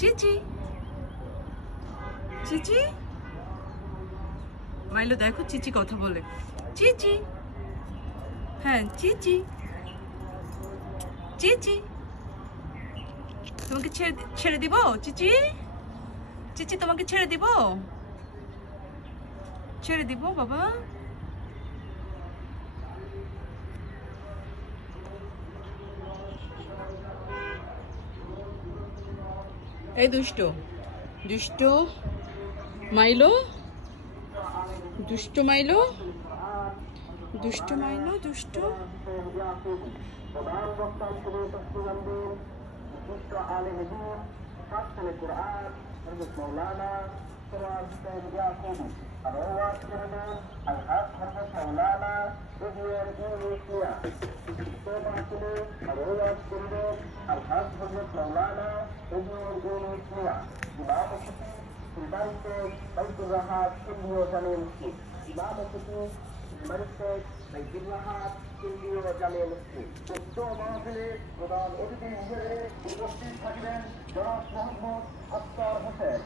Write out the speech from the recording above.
চিচি চিচি মাইলো দেখো চিচি কথা বলে চিচি হ্যাঁ চিচি চিচি তোমাকে ছেড়ে দিব চিচি চিচি তোমাকে ছেড়ে দিব বাবা এই দুষ্ট দুষ্ট মাইলো দুষ্ট মাইলো দুষ্ট মাইলো দুষ্ট প্রধান অতিথি হিসেবে উপস্থিত থাকবেন জনাব মোহাম্মদ আখতার হোসেন।